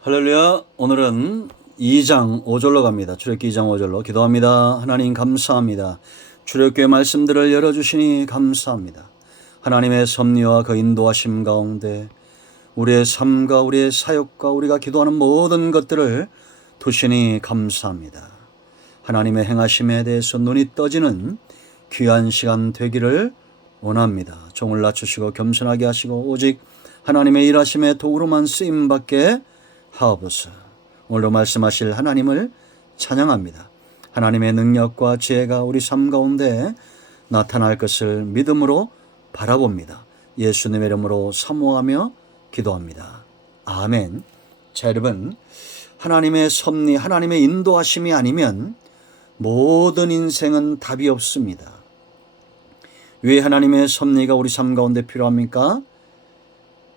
할렐루야. 오늘은 2장 5절로 갑니다. 출애굽기 2장 5절로 기도합니다. 하나님 감사합니다. 출애굽기의 말씀들을 열어주시니 감사합니다. 하나님의 섭리와 그 인도하심 가운데 우리의 삶과 우리의 사역과 우리가 기도하는 모든 것들을 두시니 감사합니다. 하나님의 행하심에 대해서 눈이 떠지는 귀한 시간 되기를 원합니다. 종을 낮추시고 겸손하게 하시고 오직 하나님의 일하심에 도구로만 쓰임받게 하옵소서. 오늘도 말씀하실 하나님을 찬양합니다. 하나님의 능력과 지혜가 우리 삶 가운데 나타날 것을 믿음으로 바라봅니다. 예수님의 이름으로 사모하며 기도합니다. 아멘. 자, 여러분, 하나님의 섭리, 하나님의 인도하심이 아니면 모든 인생은 답이 없습니다. 왜 하나님의 섭리가 우리 삶 가운데 필요합니까?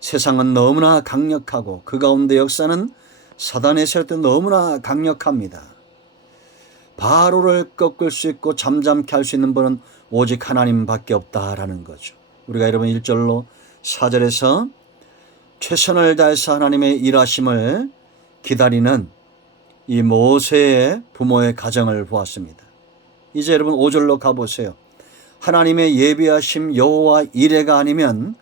세상은 너무나 강력하고 그 가운데 역사는 사단의 세력도 너무나 강력합니다. 바로를 꺾을 수 있고 잠잠케 할 수 있는 분은 오직 하나님밖에 없다라는 거죠. 우리가 여러분 1절로 4절에서 최선을 다해서 하나님의 일하심을 기다리는 이 모세의 부모의 가정을 보았습니다. 이제 여러분 5절로 가보세요. 하나님의 예비하심 여호와 이레가 아니면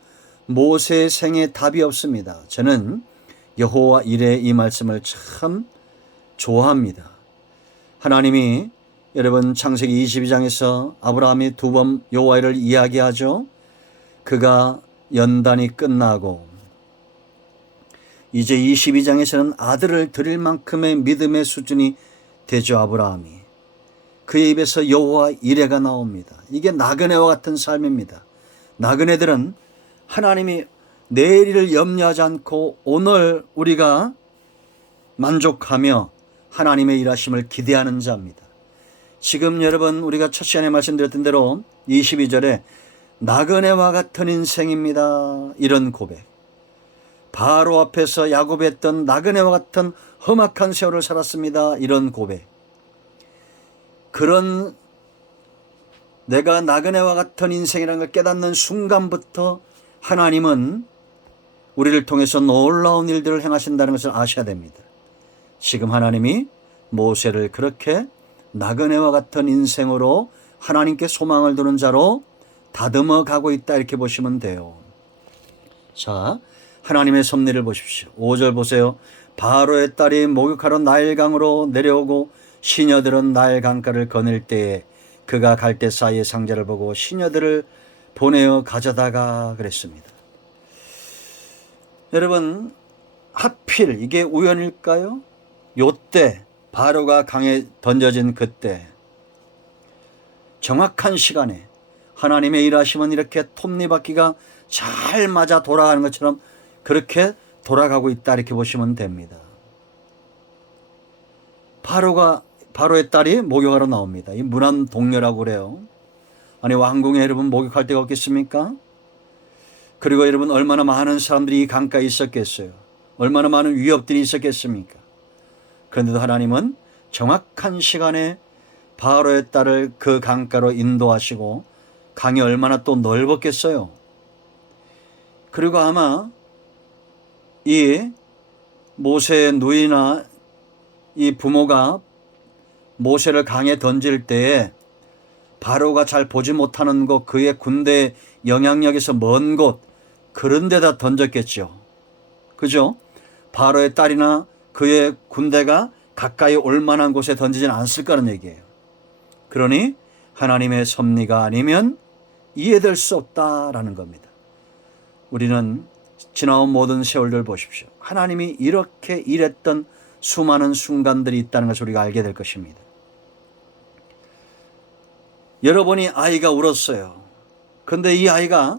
모세의 생에 답이 없습니다. 저는 여호와 이레 이 말씀을 참 좋아합니다. 하나님이 여러분 창세기 22장에서 아브라함이 두 번 여호와 이레를 이야기하죠. 그가 연단이 끝나고 이제 22장에서는 아들을 드릴 만큼의 믿음의 수준이 되죠. 아브라함이 그의 입에서 여호와 이레가 나옵니다. 이게 나그네와 같은 삶입니다. 나그네들은 하나님이 내일을 염려하지 않고 오늘 우리가 만족하며 하나님의 일하심을 기대하는 자입니다. 지금 여러분 우리가 첫 시간에 말씀드렸던 대로 22절에 나그네와 같은 인생입니다. 이런 고백. 바로 앞에서 야곱했던 나그네와 같은 험악한 세월을 살았습니다. 이런 고백. 그런 내가 나그네와 같은 인생이라는 걸 깨닫는 순간부터 하나님은 우리를 통해서 놀라운 일들을 행하신다는 것을 아셔야 됩니다. 지금 하나님이 모세를 그렇게 나그네와 같은 인생으로 하나님께 소망을 두는 자로 다듬어 가고 있다 이렇게 보시면 돼요. 자, 하나님의 섭리를 보십시오. 5절 보세요. 바로의 딸이 목욕하러 나일강으로 내려오고 시녀들은 나일 강가를 거닐 때에 그가 갈대 사이의 상자를 보고 시녀들을 보내어 가져다가 그랬습니다. 여러분, 하필 이게 우연일까요? 요때 바로가 강에 던져진 그때 정확한 시간에 하나님의 일하심은 이렇게 톱니바퀴가 잘 맞아 돌아가는 것처럼 그렇게 돌아가고 있다 이렇게 보시면 됩니다. 바로의 딸이 목욕하러 나옵니다. 이 문안 동료라고 그래요. 아니 왕궁에 여러분 목욕할 데가 없겠습니까? 그리고 여러분 얼마나 많은 사람들이 이 강가에 있었겠어요. 얼마나 많은 위협들이 있었겠습니까? 그런데도 하나님은 정확한 시간에 바로의 딸을 그 강가로 인도하시고 강이 얼마나 또 넓었겠어요. 그리고 아마 이 모세의 누이나 이 부모가 모세를 강에 던질 때에 바로가 잘 보지 못하는 곳, 그의 군대 영향력에서 먼 곳, 그런 데다 던졌겠죠. 그죠? 바로의 딸이나 그의 군대가 가까이 올 만한 곳에 던지지는 않을 거라는 얘기예요. 그러니 하나님의 섭리가 아니면 이해될 수 없다라는 겁니다. 우리는 지나온 모든 세월들 보십시오. 하나님이 이렇게 일했던 수많은 순간들이 있다는 것을 우리가 알게 될 것입니다. 여러분이 아이가 울었어요. 그런데 이 아이가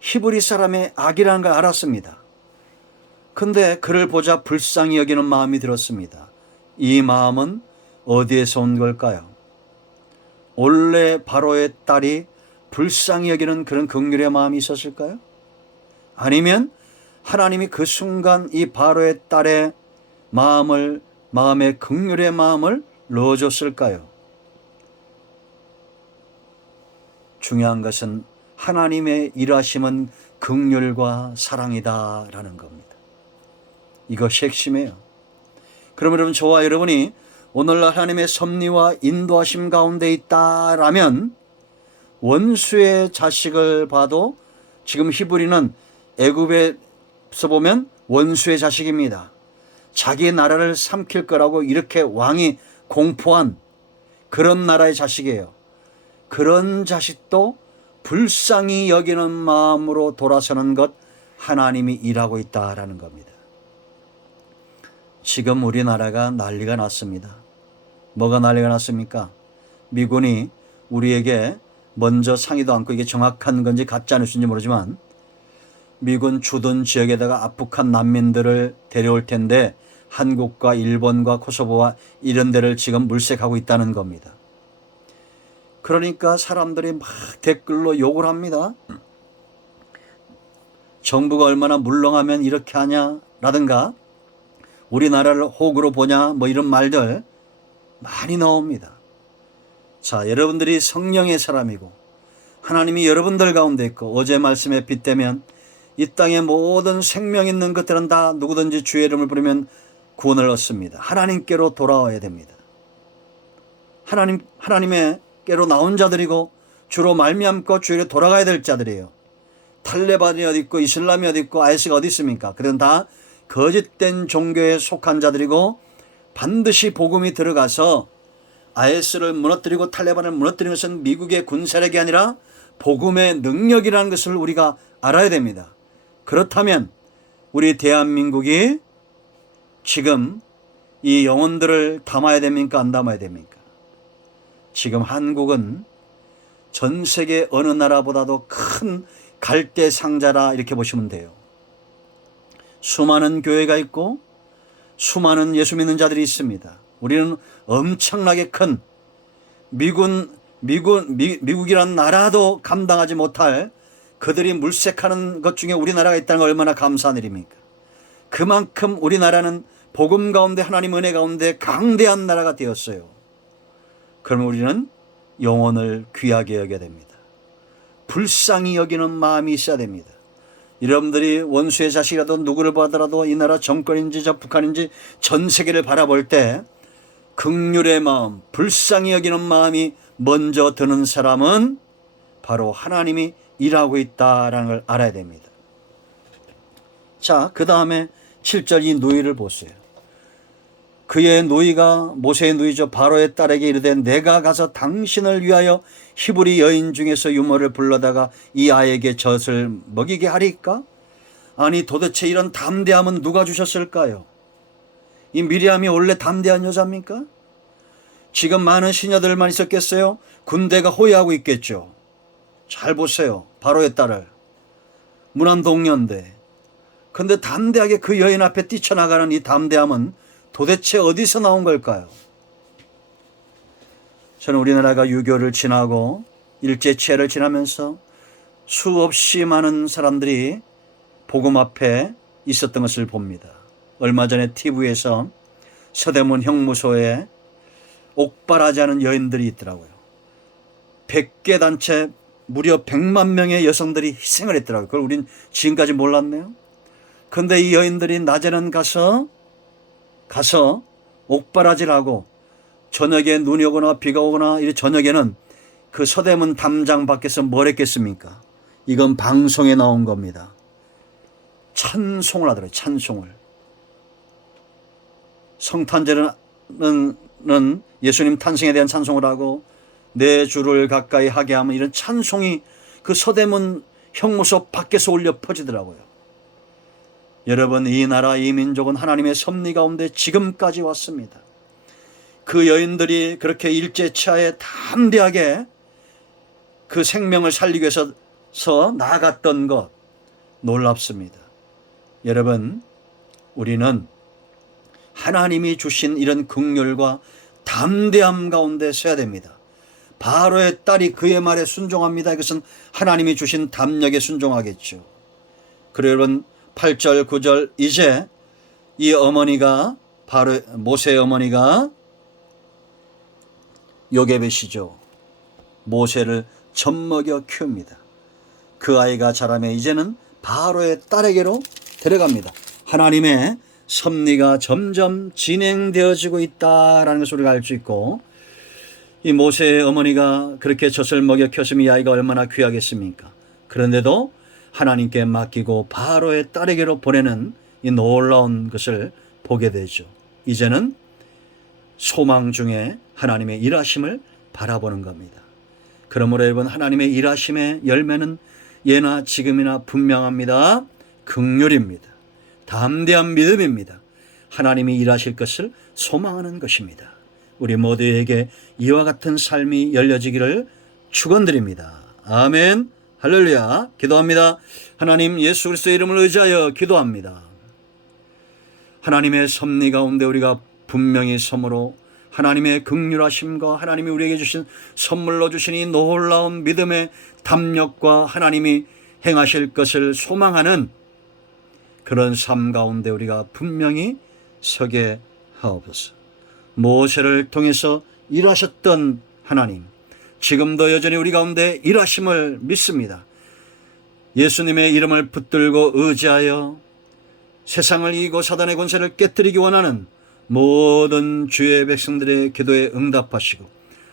히브리 사람의 아기라는 걸 알았습니다. 그런데 그를 보자 불쌍히 여기는 마음이 들었습니다. 이 마음은 어디에서 온 걸까요? 원래 바로의 딸이 불쌍히 여기는 그런 긍휼의 마음이 있었을까요? 아니면 하나님이 그 순간 이 바로의 딸의 마음에 긍휼의 마음을 넣어줬을까요? 중요한 것은 하나님의 일하심은 긍휼과 사랑이다라는 겁니다. 이것이 핵심이에요. 그럼 여러분, 저와 여러분이 오늘날 하나님의 섭리와 인도하심 가운데 있다라면 원수의 자식을 봐도, 지금 히브리는 애굽에서 보면 원수의 자식입니다. 자기 나라를 삼킬 거라고 이렇게 왕이 공포한 그런 나라의 자식이에요. 그런 자식도 불쌍히 여기는 마음으로 돌아서는 것, 하나님이 일하고 있다라는 겁니다. 지금 우리나라가 난리가 났습니다. 뭐가 난리가 났습니까? 미군이 우리에게 먼저 상의도 않고, 이게 정확한 건지 가짜 뉴스인지 모르지만, 미군 주둔 지역에다가 아프간 난민들을 데려올 텐데 한국과 일본과 코소보와 이런 데를 지금 물색하고 있다는 겁니다. 그러니까 사람들이 막 댓글로 욕을 합니다. 정부가 얼마나 물렁하면 이렇게 하냐라든가, 우리나라를 호구로 보냐, 뭐 이런 말들 많이 나옵니다. 자, 여러분들이 성령의 사람이고 하나님이 여러분들 가운데 있고, 어제 말씀에 빗대면 이 땅의 모든 생명 있는 것들은 다 누구든지 주의 이름을 부르면 구원을 얻습니다. 하나님께로 돌아와야 됩니다. 하나님께로 나온 자들이고 주로 말미암고 주에게 돌아가야 될 자들이에요. 탈레반이 어디 있고 이슬람이 어디 있고 IS가 어디 있습니까? 그들은 다 거짓된 종교에 속한 자들이고, 반드시 복음이 들어가서 IS를 무너뜨리고 탈레반을 무너뜨리는 것은 미국의 군사력이 아니라 복음의 능력이라는 것을 우리가 알아야 됩니다. 그렇다면 우리 대한민국이 지금 이 영혼들을 담아야 됩니까? 안 담아야 됩니까? 지금 한국은 전 세계 어느 나라보다도 큰 갈대 상자라, 이렇게 보시면 돼요. 수많은 교회가 있고 수많은 예수 믿는 자들이 있습니다. 우리는 엄청나게 큰 미국이란 나라도 감당하지 못할 그들이 물색하는 것 중에 우리나라가 있다는 건 얼마나 감사한 일입니까? 그만큼 우리나라는 복음 가운데, 하나님 은혜 가운데 강대한 나라가 되었어요. 그러면 우리는 영혼을 귀하게 여겨야 됩니다. 불쌍히 여기는 마음이 있어야 됩니다. 여러분들이 원수의 자식이라도 누구를 보더라도 이 나라 정권인지 저 북한인지 전 세계를 바라볼 때 긍휼의 마음, 불쌍히 여기는 마음이 먼저 드는 사람은 바로 하나님이 일하고 있다라는 걸 알아야 됩니다. 자, 그 다음에 7절 이 누이를 보세요. 그의 누이가, 모세의 누이죠, 바로의 딸에게 이르되 내가 가서 당신을 위하여 히브리 여인 중에서 유모를 불러다가 이 아이에게 젖을 먹이게 하리까? 아니, 도대체 이런 담대함은 누가 주셨을까요? 이 미리암이 원래 담대한 여자입니까? 지금 많은 시녀들만 있었겠어요? 군대가 호위하고 있겠죠. 잘 보세요. 바로의 딸을. 무난동녀인데. 근데 담대하게 그 여인 앞에 뛰쳐나가는 이 담대함은 도대체 어디서 나온 걸까요? 저는 우리나라가 유교를 지나고 일제치하를 지나면서 수없이 많은 사람들이 복음 앞에 있었던 것을 봅니다. 얼마 전에 TV에서 서대문 형무소에 옥바라지 하는 여인들이 있더라고요. 100개 단체 무려 100만 명의 여성들이 희생을 했더라고요. 그걸 우린 지금까지 몰랐네요. 그런데 이 여인들이 낮에는 가서 옥바라지를 하고, 저녁에 눈이 오거나 비가 오거나 이 저녁에는 그 서대문 담장 밖에서 뭘 했겠습니까? 이건 방송에 나온 겁니다. 찬송을 하더라고요. 찬송을. 성탄절은 예수님 탄생에 대한 찬송을 하고, 내 주를 가까이 하게 하면, 이런 찬송이 그 서대문 형무소 밖에서 울려 퍼지더라고요. 여러분, 이 나라, 이 민족은 하나님의 섭리 가운데 지금까지 왔습니다. 그 여인들이 그렇게 일제치하에 담대하게 그 생명을 살리기 위해서 나아갔던 것, 놀랍습니다. 여러분, 우리는 하나님이 주신 이런 긍휼과 담대함 가운데 서야 됩니다. 바로의 딸이 그의 말에 순종합니다. 이것은 하나님이 주신 담력에 순종하겠죠. 그리고 여러분, 8절 9절, 이제 이 어머니가, 바로 모세의 어머니가 요게벳이죠. 모세를 젖먹여 키웁니다. 그 아이가 자라며 이제는 바로의 딸에게로 데려갑니다. 하나님의 섭리가 점점 진행되어지고 있다라는 것을 우리가 알 수 있고, 이 모세의 어머니가 그렇게 젖을 먹여 키웠으면 이 아이가 얼마나 귀하겠습니까? 그런데도 하나님께 맡기고 바로의 딸에게로 보내는 이 놀라운 것을 보게 되죠. 이제는 소망 중에 하나님의 일하심을 바라보는 겁니다. 그러므로 여러분, 하나님의 일하심의 열매는 예나 지금이나 분명합니다. 긍휼입니다. 담대한 믿음입니다. 하나님이 일하실 것을 소망하는 것입니다. 우리 모두에게 이와 같은 삶이 열려지기를 축원드립니다. 아멘. 할렐루야. 기도합니다. 하나님, 예수 그리스도의 이름을 의지하여 기도합니다. 하나님의 섭리 가운데 우리가 분명히 섬으로 하나님의 긍휼하심과 하나님이 우리에게 주신 선물로 주신 이 놀라운 믿음의 담력과 하나님이 행하실 것을 소망하는 그런 삶 가운데 우리가 분명히 서게 하옵소서. 모세를 통해서 일하셨던 하나님, 지금도 여전히 우리 가운데 일하심을 믿습니다. 예수님의 이름을 붙들고 의지하여 세상을 이기고 사단의 권세를 깨뜨리기 원하는 모든 주의 백성들의 기도에 응답하시고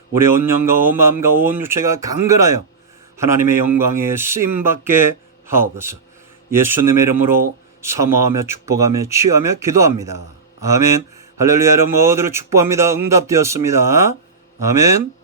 우리의 온 영과 온 마음과 온 육체가 강건하여 하나님의 영광에 쓰임받게 하옵소서. 예수님의 이름으로 사모하며 축복하며 취하며 기도합니다. 아멘. 할렐루야. 여러분 모두를 축복합니다. 응답되었습니다. 아멘.